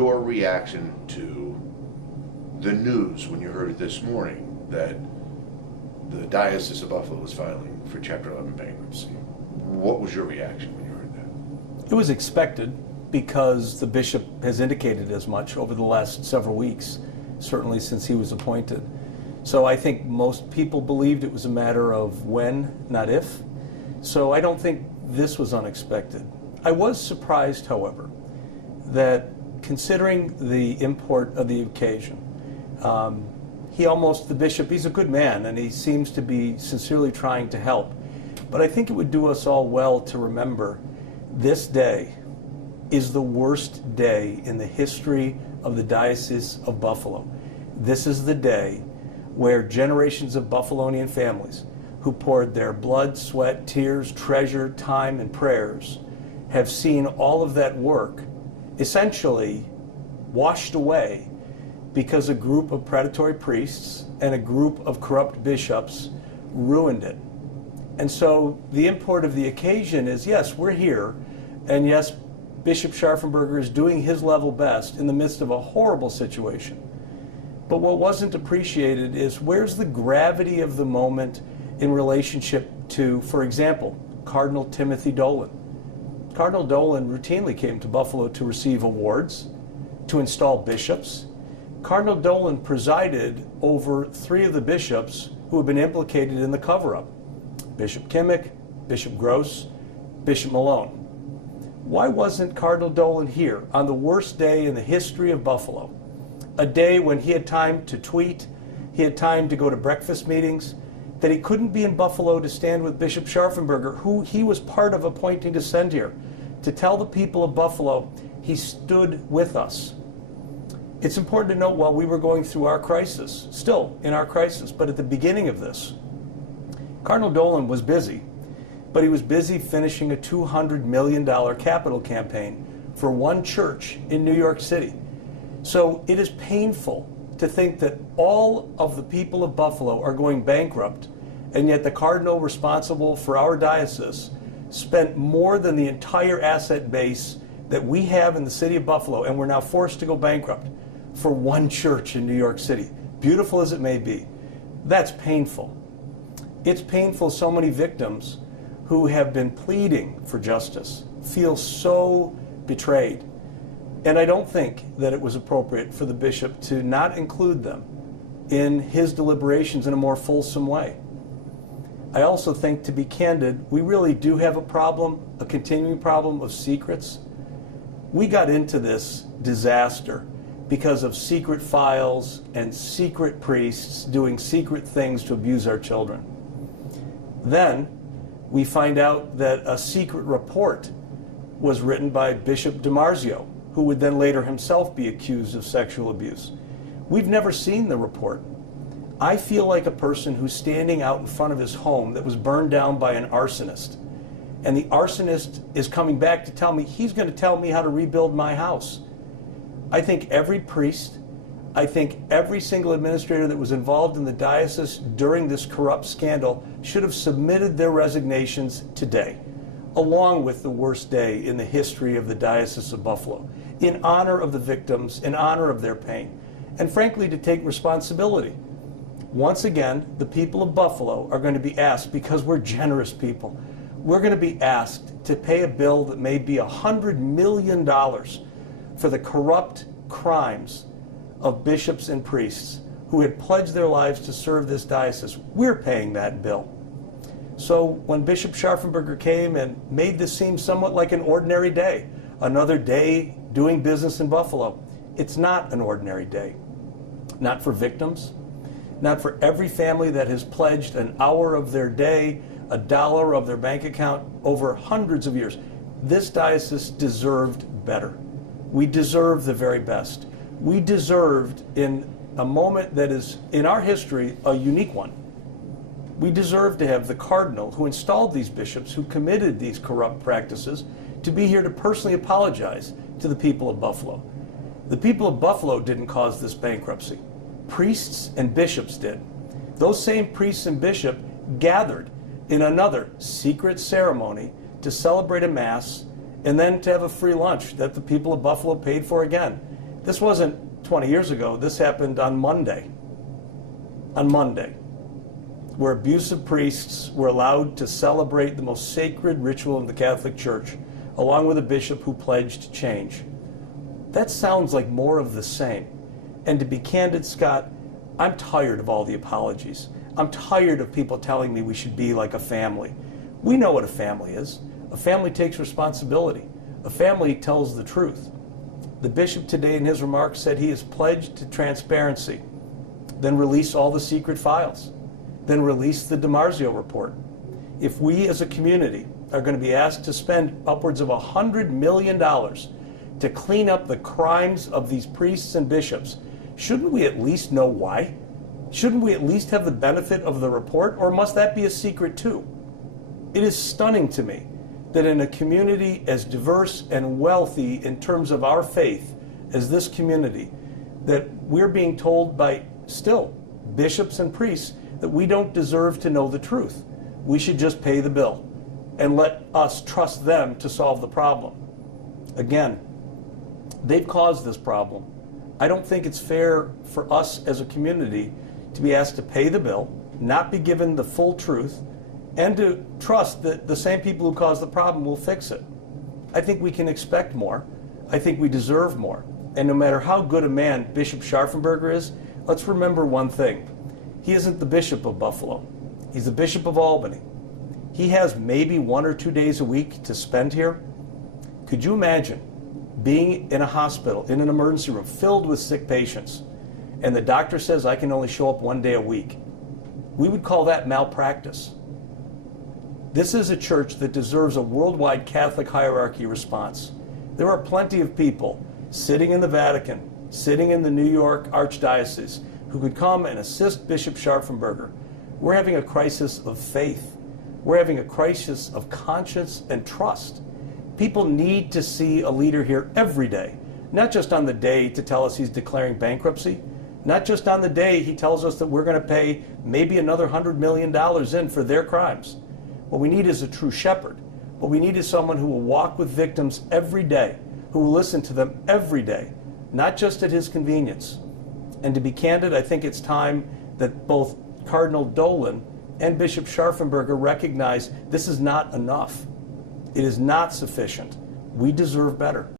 your reaction to the news when you heard it this morning that the Diocese of Buffalo was filing for Chapter 11 bankruptcy? What was your reaction when you heard that? It was expected because the bishop has indicated as much over the last several weeks, certainly since he was appointed. So I think most people believed it was a matter of when, not if. So I don't think this was unexpected. I was surprised, however, that considering the import of the occasion, the bishop, he's a good man and he seems to be sincerely trying to help. But I think it would do us all well to remember this day is the worst day in the history of the Diocese of Buffalo. This is the day where generations of Buffalonian families who poured their blood, sweat, tears, treasure, time, and prayers have seen all of that work essentially washed away because a group of predatory priests and a group of corrupt bishops ruined it. And so the import of the occasion is, yes, we're here, and yes, Bishop Scharfenberger is doing his level best in the midst of a horrible situation. But what wasn't appreciated is where's the gravity of the moment in relationship to, for example, Cardinal Timothy Dolan. Cardinal Dolan routinely came to Buffalo to receive awards, to install bishops. Cardinal Dolan presided over 3 of the bishops who have been implicated in the cover-up: Bishop Kimmick, Bishop Gross, Bishop Malone. Why wasn't Cardinal Dolan here on the worst day in the history of Buffalo? A day when he had time to tweet, he had time to go to breakfast meetings, that he couldn't be in Buffalo to stand with Bishop Scharfenberger, who he was part of appointing to send here, to tell the people of Buffalo he stood with us. It's important to note while we were going through our crisis, still in our crisis, but at the beginning of this, Cardinal Dolan was busy, but he was busy finishing a $200 million capital campaign for one church in New York City. So it is painful to think that all of the people of Buffalo are going bankrupt, and yet the cardinal responsible for our diocese spent more than the entire asset base that we have in the city of Buffalo, and we're now forced to go bankrupt for one church in New York City, beautiful as it may be. That's painful. It's painful so many victims who have been pleading for justice feel so betrayed. And I don't think that it was appropriate for the bishop to not include them in his deliberations in a more fulsome way. I also think, to be candid, we really do have a problem, a continuing problem of secrets. We got into this disaster because of secret files and secret priests doing secret things to abuse our children. Then we find out that a secret report was written by Bishop DiMarzio, who would then later himself be accused of sexual abuse. We've never seen the report. I feel like a person who's standing out in front of his home that was burned down by an arsonist, and the arsonist is coming back to tell me he's going to tell me how to rebuild my house. I think every priest, I think every single administrator that was involved in the diocese during this corrupt scandal should have submitted their resignations today, along with the worst day in the history of the Diocese of Buffalo, in honor of the victims, in honor of their pain, and frankly to take responsibility. Once again, the people of Buffalo are going to be asked, because we're generous people, we're going to be asked to pay a bill that may be $100 million for the corrupt crimes of bishops and priests who had pledged their lives to serve this diocese. We're paying that bill. So when Bishop Scharfenberger came and made this seem somewhat like an ordinary day, another day doing business in Buffalo, it's not an ordinary day. Not for victims, not for every family that has pledged an hour of their day, $1 of their bank account over hundreds of years. This diocese deserved better. We deserve the very best. We deserved, in a moment that is, in our history, a unique one, we deserve to have the cardinal who installed these bishops, who committed these corrupt practices, to be here to personally apologize to the people of Buffalo. The people of Buffalo didn't cause this bankruptcy. Priests and bishops did. Those same priests and bishops gathered in another secret ceremony to celebrate a mass and then to have a free lunch that the people of Buffalo paid for again. This wasn't 20 years ago. This happened on Monday. On Monday, where abusive priests were allowed to celebrate the most sacred ritual in the Catholic Church, along with a bishop who pledged change. That sounds like more of the same. And to be candid, Scott, I'm tired of all the apologies. I'm tired of people telling me we should be like a family. We know what a family is. A family takes responsibility. A family tells the truth. The bishop today in his remarks said he has pledged to transparency. Then release all the secret files. Then release the DiMarzio report. If we as a community are going to be asked to spend upwards of $100 million to clean up the crimes of these priests and bishops, shouldn't we at least know why? Shouldn't we at least have the benefit of the report, or must that be a secret too? It is stunning to me that in a community as diverse and wealthy in terms of our faith as this community, that we're being told by still bishops and priests that we don't deserve to know the truth. We should just pay the bill and let us trust them to solve the problem. Again, they've caused this problem. I don't think it's fair for us as a community to be asked to pay the bill, not be given the full truth, and to trust that the same people who caused the problem will fix it. I think we can expect more. I think we deserve more. And no matter how good a man Bishop Scharfenberger is, let's remember one thing. He isn't the Bishop of Buffalo. He's the Bishop of Albany. He has maybe 1 or 2 days a week to spend here. Could you imagine being in a hospital, in an emergency room, filled with sick patients, and the doctor says, I can only show up 1 day a week? We would call that malpractice. This is a church that deserves a worldwide Catholic hierarchy response. There are plenty of people sitting in the Vatican, sitting in the New York Archdiocese, who could come and assist Bishop Scharfenberger. We're having a crisis of faith. We're having a crisis of conscience and trust. People need to see a leader here every day, not just on the day to tell us he's declaring bankruptcy, not just on the day he tells us that we're going to pay maybe another $100 million in for their crimes. What we need is a true shepherd. What we need is someone who will walk with victims every day, who will listen to them every day, not just at his convenience. And to be candid, I think it's time that both Cardinal Dolan and Bishop Scharfenberger recognize this is not enough. It is not sufficient. We deserve better.